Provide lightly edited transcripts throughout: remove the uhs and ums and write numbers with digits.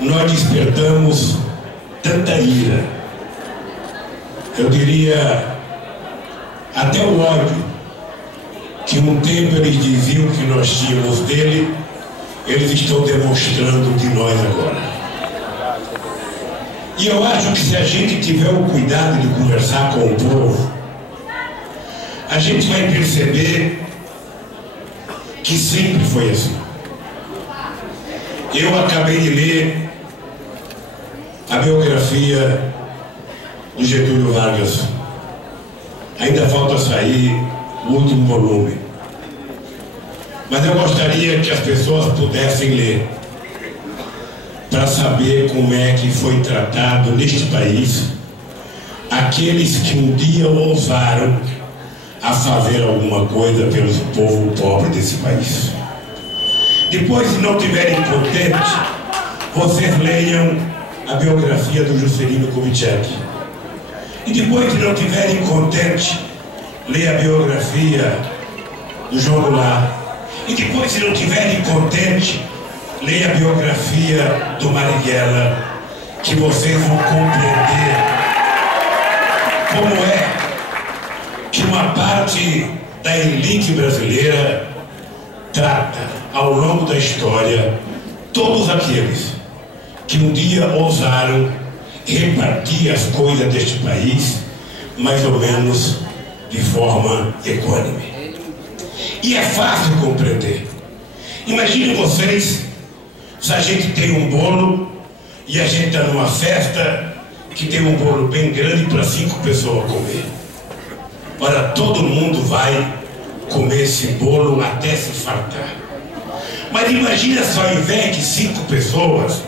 nós despertamos tanta ira, eu diria até o ódio, que um tempo eles diziam que nós tínhamos dele, eles estão demonstrando de nós agora. E eu acho que se a gente tiver o cuidado de conversar com o povo, a gente vai perceber que sempre foi assim. Eu acabei de ler a biografia do Getúlio Vargas. Ainda falta sair o último volume. Mas eu gostaria que as pessoas pudessem ler, para saber como é que foi tratado neste país aqueles que um dia ousaram a fazer alguma coisa pelo povo pobre desse país. Depois, se não estiverem contentes, vocês leiam a biografia do Juscelino Kubitschek. E depois, se não estiverem contentes, leia a biografia do João Goulart. E depois, se não estiverem contentes, leia a biografia do Marighella, que vocês vão compreender como é que uma parte da elite brasileira trata, ao longo da história, todos aqueles que um dia ousaram repartir as coisas deste país, mais ou menos de forma equânime. E é fácil compreender. Imaginem vocês, se a gente tem um bolo e a gente está numa festa que tem um bolo bem grande para 5 pessoas comer. Ora, todo mundo vai comer esse bolo até se fartar. Mas imagina se ao invés de 5 pessoas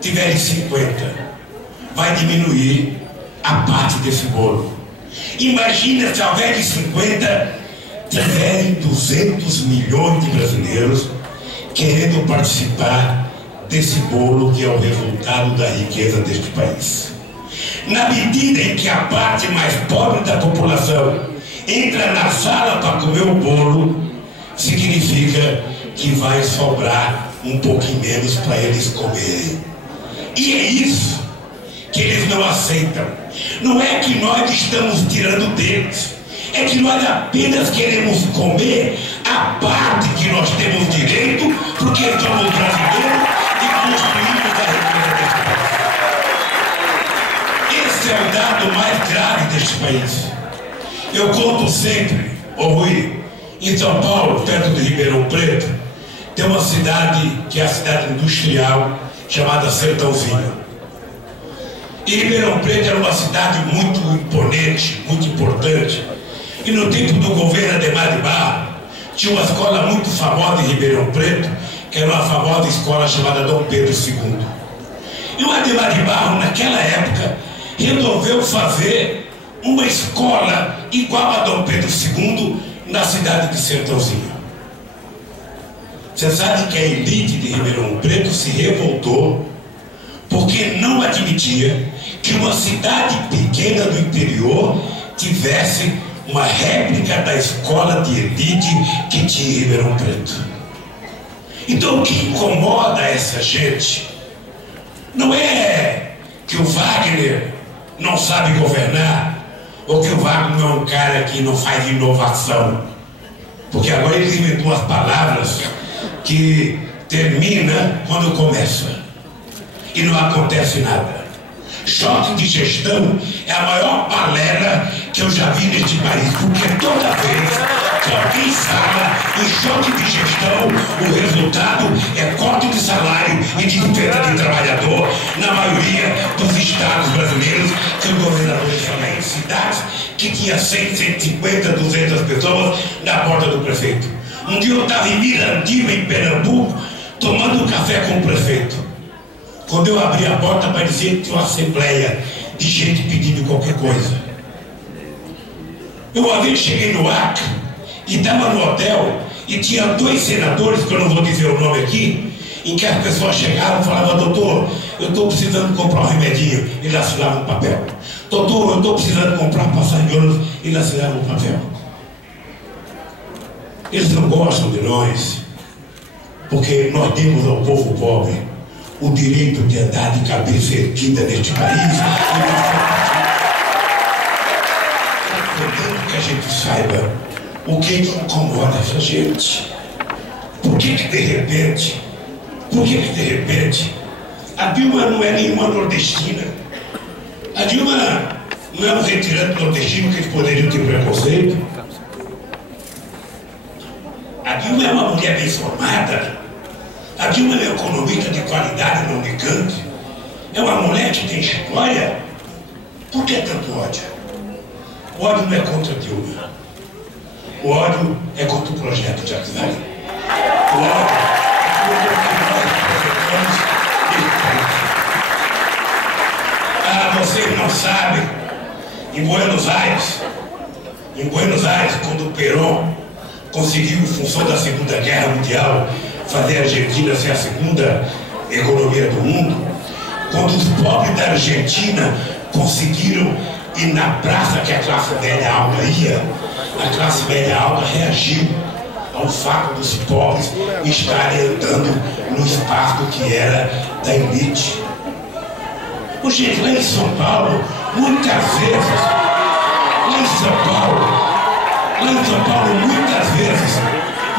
tiverem 50, vai diminuir a parte desse bolo. Imagina se ao invés de 50 tiverem 200 milhões de brasileiros querendo participar desse bolo que é o resultado da riqueza deste país. Na medida em que a parte mais pobre da população entra na sala para comer o bolo, significa que vai sobrar um pouquinho menos para eles comerem. E é isso que eles não aceitam. Não é que nós estamos tirando deles, é que nós apenas queremos comer a parte que nós temos direito, porque somos brasileiros e construímos a riqueza deste país. Esse é o dado mais grave deste país. Eu conto sempre, Rui, em São Paulo, perto de Ribeirão Preto, tem uma cidade que é a cidade industrial chamada Sertãozinho. E Ribeirão Preto era uma cidade muito imponente, muito importante. E no tempo do governo Adhemar de Barros, tinha uma escola muito famosa em Ribeirão Preto, que era uma famosa escola chamada Dom Pedro II. E o Adhemar de Barros, naquela época, resolveu fazer uma escola igual a Dom Pedro II na cidade de Sertãozinho. Você sabe que a elite de Ribeirão Preto se revoltou porque não admitia que uma cidade pequena do interior tivesse uma réplica da escola de elite que tinha em Ribeirão Preto. Então o que incomoda essa gente não é que o Wagner não sabe governar, ou que o Wagner é um cara que não faz inovação, porque agora eles inventam umas palavras que termina quando começa e não acontece nada. Choque de gestão é a maior balela que eu já vi neste país, porque toda vez que alguém fala em choque de gestão, o resultado é corte de salário e de despesa de trabalhador na maioria dos estados brasileiros, que os governadores falam em cidades que tinha 100, 150, 200 pessoas na porta do prefeito. Um dia eu estava em Mirandiba, em Pernambuco, tomando café com o prefeito. Quando eu abri a porta, parecia que tinha uma assembleia de gente pedindo qualquer coisa. Eu uma vez cheguei no Acre e estava no hotel e tinha 2 senadores, que eu não vou dizer o nome aqui, em que as pessoas chegavam e falavam: doutor, eu estou precisando comprar um remedinho. Eles assinavam um papel. Doutor, eu estou precisando comprar passagem de ônibus. Eles assinavam um papel. Eles não gostam de nós, porque nós demos ao povo pobre o direito de andar de cabeça erguida neste país. É importante que a gente saiba o que incomoda essa gente. Por que de repente, a Dilma não é nenhuma nordestina? A Dilma não é um retirante nordestino que eles poderiam ter preconceito? A Dilma é uma mulher bem formada. A Dilma é uma economista de qualidade na Unicamp. É uma mulher que tem história. Por que tanto ódio? O ódio não é contra a Dilma. O ódio é contra o projeto de Aguilar. O ódio é contra o que nós apresentamos neste país. Ah, vocês não sabem. Em Buenos Aires, quando o Perón conseguiu, em função da Segunda Guerra Mundial, fazer a Argentina ser a segunda economia do mundo, quando os pobres da Argentina conseguiram ir na praça que a classe média alta ia, a classe média alta reagiu ao fato dos pobres estarem andando no espaço que era da elite. Gente, lá em São Paulo, muitas vezes,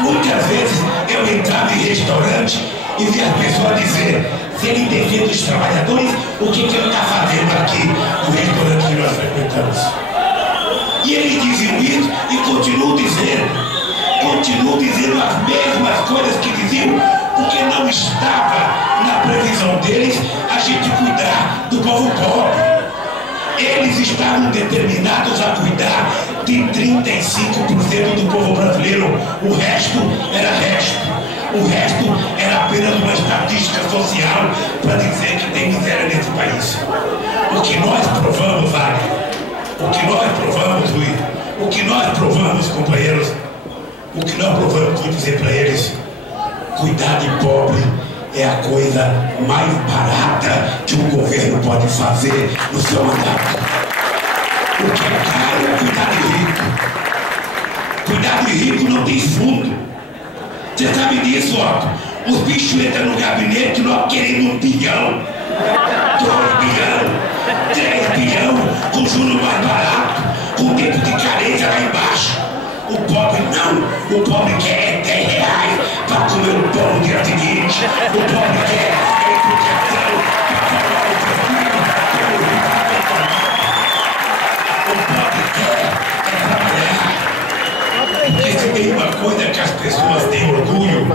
muitas vezes eu entrava em restaurante e via as pessoas dizer: se ele defende os trabalhadores, o que ele está fazendo aqui no restaurante que nós frequentamos? E eles diziam isso e continuam dizendo as mesmas coisas que diziam, porque não estava na previsão deles a gente cuidar do povo pobre. Eles estavam determinados a cuidar de 35% do povo brasileiro. O resto era apenas uma estatística social para dizer que tem miséria nesse país. O que nós provamos, Wagner, o que nós provamos, Rui, o que nós provamos, companheiros, o que nós provamos foi dizer para eles: cuidar de pobre é a coisa mais barata que um governo pode fazer no seu mandato. O que é caro é cuidar de rico. Cuidar de rico não tem fundo. Você sabe disso, ó. Os bichos entram no gabinete nós querendo 1 bilhão, 2 bilhões, 3 bilhões, com juros mais barato, com tempo de carência lá embaixo. O pobre não. O pobre quer 10 reais para comer o pão no dia seguinte. O pobre quer educação para pagar o prefeito. O pobre quer trabalhar. Porque se tem uma coisa que as pessoas têm orgulho,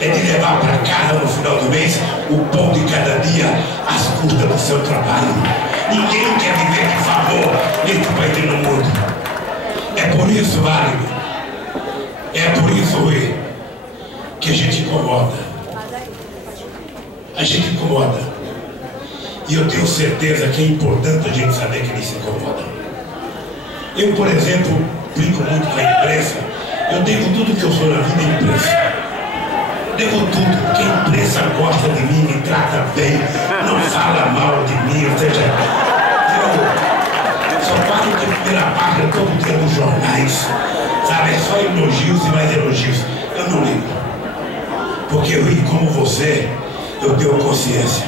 é de levar para casa no final do mês o pão de cada dia às custas do seu trabalho. Ninguém quer viver de favor nesse país e no mundo. É por isso, Wagner, é por isso, Rui, que a gente incomoda. A gente incomoda. E eu tenho certeza que é importante a gente saber que eles se incomodam. Eu, por exemplo, brinco muito com a imprensa. Eu devo tudo que eu sou na vida à imprensa. Devo tudo, porque a imprensa gosta de mim, me trata bem, não fala mal de mim, ou seja, eu só pago de primeira página todo dia nos jornais, sabe? É só elogios e mais elogios. Eu não ligo. Porque eu, como você, eu tenho consciência.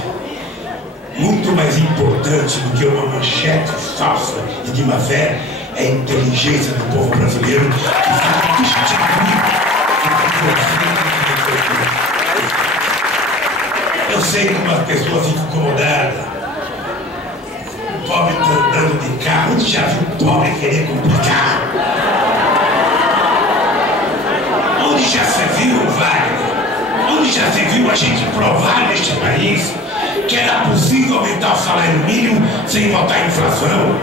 Muito mais importante do que uma manchete falsa e de má fé é a inteligência do povo brasileiro que sabe distinguir. Eu sei como as pessoas ficam incomodadas. O pobre está andando de carro. Onde já viu o pobre querer complicar? Onde já se viu, Wagner? Onde já se viu a gente provar neste país que era possível aumentar o salário mínimo sem botar inflação?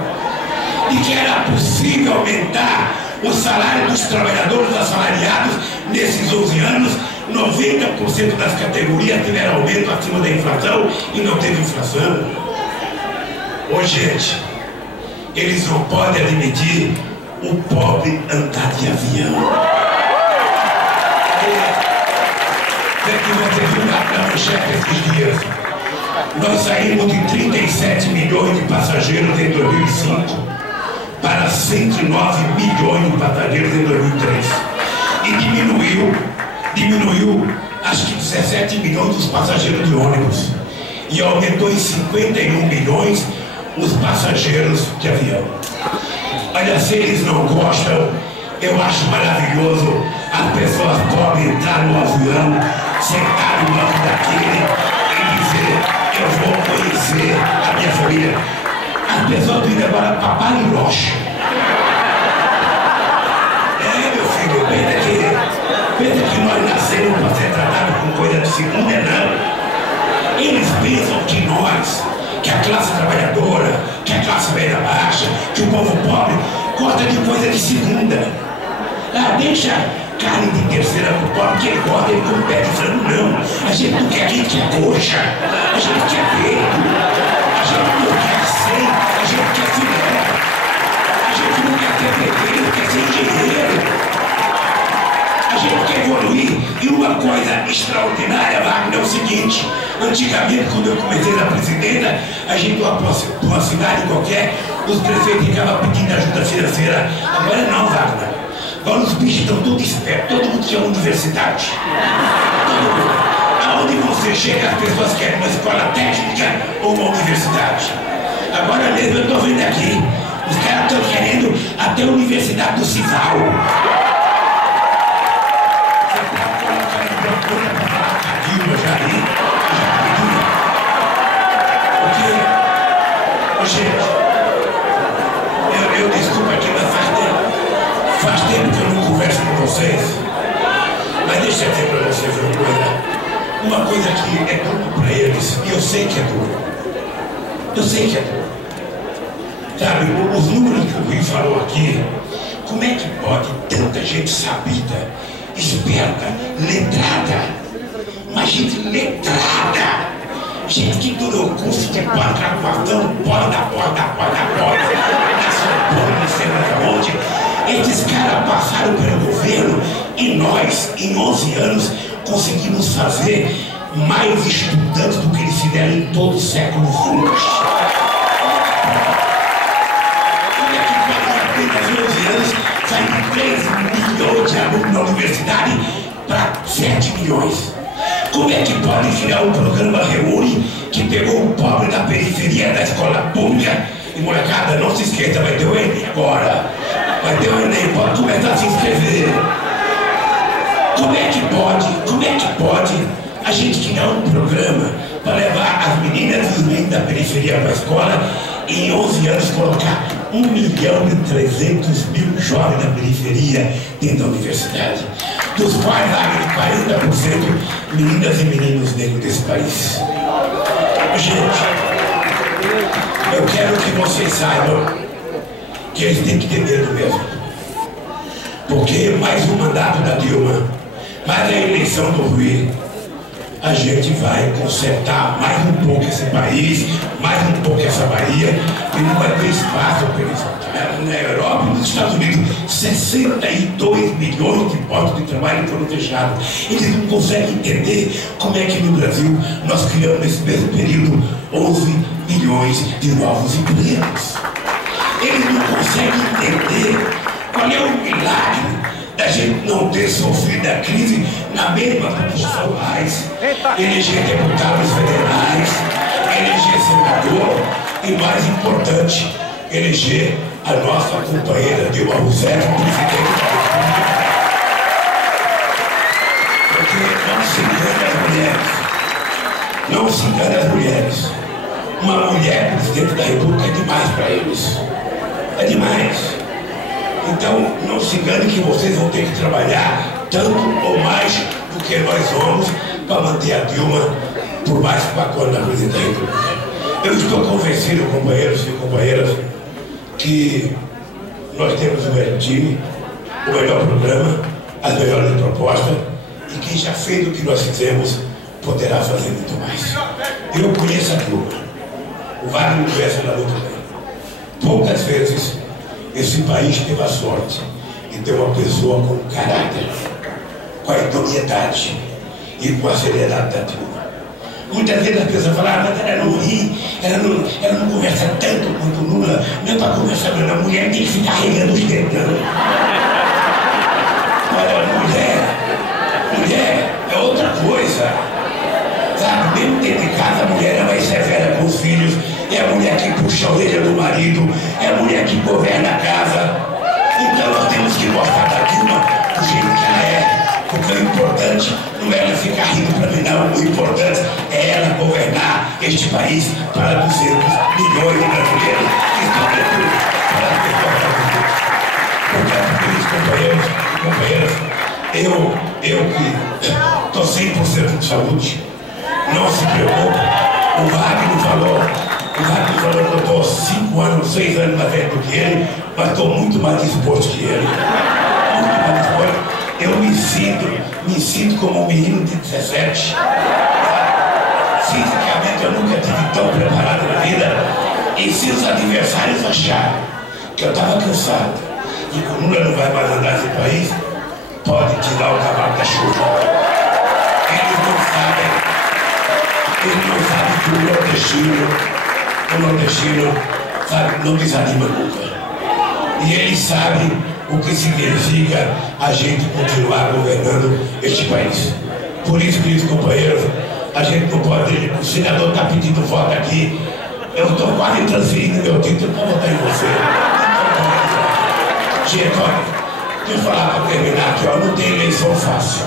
E que era possível aumentar o salário dos trabalhadores assalariados nesses 11 anos? 90% das categorias tiveram aumento acima da inflação e não teve inflação. Ô, gente, eles não podem admitir o pobre andar de avião. É que você viu na manchete esses dias. Nós saímos de 37 milhões de passageiros em 2005 para 109 milhões de passageiros em 2003. E diminuiu acho que 17 milhões dos passageiros de ônibus. e aumentou em 51 milhões os passageiros de avião. Olha, se eles não gostam, eu acho maravilhoso as pessoas pobres entrar no avião, sentar no banco daquele e dizer: eu vou conhecer a minha família. As pessoas dizem agora para Bariloche. Meu filho, pensa que nós nascemos para ser tratados com coisa de segunda, não. Eles pensam que nós, que a classe trabalhadora, que a classe média baixa, que o povo pobre gosta de coisa de segunda. Deixa carne de terceira pro pobre, que ele gosta, ele come pé de frango, não. A gente não quer gente que é coxa, a gente quer peito, a gente não quer sem, a gente quer filé, a gente não quer ter pedreiro, quer ser engenheiro. A gente quer evoluir. E uma coisa extraordinária, Wagner, é o seguinte: antigamente, quando eu comecei na presidenta, a gente ia para uma cidade qualquer, os prefeitos ficavam pedindo ajuda financeira. Agora não, Wagner. Agora os bichos estão todos espertos, todo mundo quer uma universidade. Todo mundo. Aonde você chega, as pessoas querem uma escola técnica ou uma universidade. Agora mesmo eu estou vendo aqui, os caras estão querendo até a Universidade do Cival. Eu desculpa aqui, mas faz tempo que eu não converso com vocês. Mas deixa eu dizer para vocês uma coisa que é duro para eles, e eu sei que é duro. Eu sei que é duro. Sabe, os números que o Rui falou aqui, como é que pode tanta gente sabida, esperta, letrada? Uma gente letrada, gente que durou o curso de pós-graduação, não sei mais aonde. Esses caras passaram pelo governo e nós, em 11 anos, conseguimos fazer mais estudantes do que eles fizeram em todo o século XX. Como é que pode apenas 11 anos sair de 3 milhões de alunos na universidade para 7 milhões? Como é que pode criar um programa Reúne que pegou o pobre da periferia da escola pública? E molecada, não se esqueça, vai ter o Enem agora. Vai ter o Enem, pode começar a se inscrever. Como é que pode a gente criar um programa para levar as meninas e os meninos da periferia para a escola e em 11 anos colocar 1.300.000 jovens da periferia dentro da universidade, dos quais há 40% meninas e meninos negros desse país? Gente, eu quero que vocês saibam que eles têm que ter medo mesmo. Porque mais um mandato da Dilma, mais a eleição do Rui, a gente vai consertar mais um pouco esse país, mais um pouco essa Bahia, e não vai ter espaço para eles. Na Europa e nos Estados Unidos, 62 milhões de postos de trabalho foram fechados. Eles não conseguem entender como é que no Brasil nós criamos nesse mesmo período 11 milhões de novos empregos. Eles não conseguem entender qual é o milagre da gente não ter sofrido a crise na mesma proporção mais, eleger deputados federais, eleger senador e, mais importante, eleger a nossa companheira Dilma Rousseff, presidente da República. Porque não se engane as mulheres. Não se engane as mulheres. Uma mulher presidente da República é demais para eles. É demais. Então, não se engane que vocês vão ter que trabalhar tanto ou mais do que nós vamos para manter a Dilma por mais 4 anos na presidência da República. Eu estou convencido, companheiros e companheiras, que nós temos o melhor time, o melhor programa, as melhores propostas, e quem já fez o que nós fizemos poderá fazer muito mais. Eu conheço a Dilma, o Wagner conhece ela muito bem. Poucas vezes esse país teve a sorte de ter uma pessoa com caráter, com a idoneidade e com a seriedade da Dilma. Muitas vezes as pessoas falam, mas ela não ri, ela não conversa tanto quanto o Lula, não é para conversar, não. A mulher tem que ficar regando os dedos, não. Olha, mulher é outra coisa. Sabe, mesmo dentro de casa, a mulher vai é a mulher que puxa a orelha do marido, é a mulher que governa a casa. Então nós temos que gostar da Dilma do jeito que ela é, porque o importante não é ela ficar rindo para mim, não. O importante é ela governar este país para 200 milhões de brasileiros e, sobretudo, para as pessoas do futuro. Portanto, por isso, companheiros e companheiras, eu que estou 100% de saúde, não se preocupe. O Wagner falou que eu estou 5 anos, 6 anos mais velho do que ele, mas estou muito mais disposto que ele. Muito mais disposto. Eu me sinto como um menino de 17. Fisicamente eu nunca tive tão preparado na vida. E se os adversários acharem que eu estava cansado e que o Lula não vai mais andar nesse país, pode tirar o cavalo da chuva. Eles não sabem que o nordestino, sabe, não desanima nunca. E eles sabem o que significa a gente continuar governando este país. Por isso, queridos companheiros, a gente não pode... O senador está pedindo voto aqui. Eu estou quase transferindo meu título para votar em você. Gente, olha, deixa eu falar para terminar aqui, ó, não tem eleição fácil.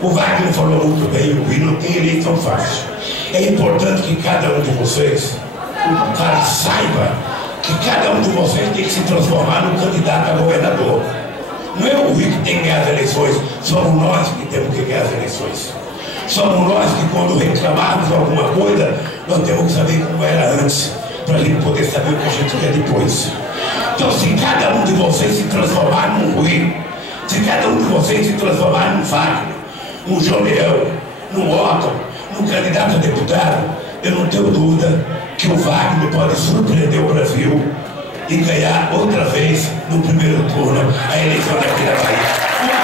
O Wagner falou muito bem, e não tem eleição fácil. É importante que cada um de vocês, cara, saiba que cada um de vocês tem que se transformar num candidato a governador. Não é o Rio que tem que ganhar as eleições, somos nós que temos que ganhar as eleições. Somos nós que, quando reclamarmos alguma coisa, nós temos que saber como era antes, para a gente poder saber o que a gente quer depois. Então, se cada um de vocês se transformar num Rui, se cada um de vocês se transformar num Wagner, num João Leão, num Otto, num candidato a deputado, eu não tenho dúvida que o Wagner pode surpreender o Brasil e ganhar outra vez no primeiro turno a eleição daqui da Bahia.